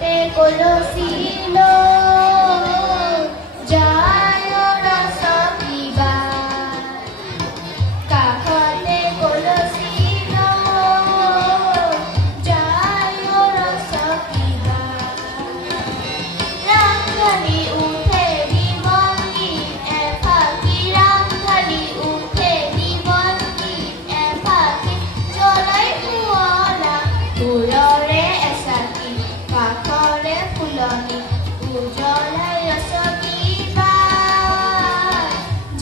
কাষতে কলচী লৈ যায় ৰস কিবা কাষতে কলচী লৈ যায় ৰস কিবা ৰাংঢালি উঠে দিবংগী এফাকি ৰাংঢালি উঠে দিবংগী এফাকি জ্বলাই শুৱলা ফুলৰে এচাকি কাষৰে ফুলনি উজ্বলাই ৰস কিবা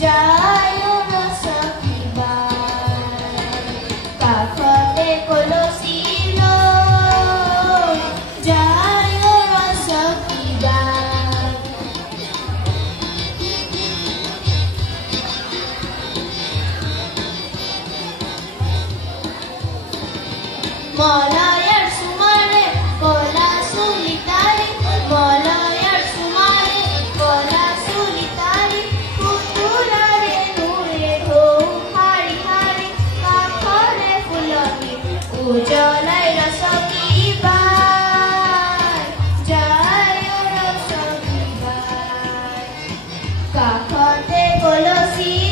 যায় ৰস কিবা কাষতে কলচী লৈ যায় ৰস কিবা মলয়ৰ সুমাৰে কলা চুলি তাৰি মলয়ৰ সুমাৰে কলা চুলি তাৰি ফুলৰে নূৰে ঢৌ শাৰী শাৰী কাষৰে ফুলনি উজ্বলাই ৰস কিবা যায় ৰস কিবা কাষতে কলচী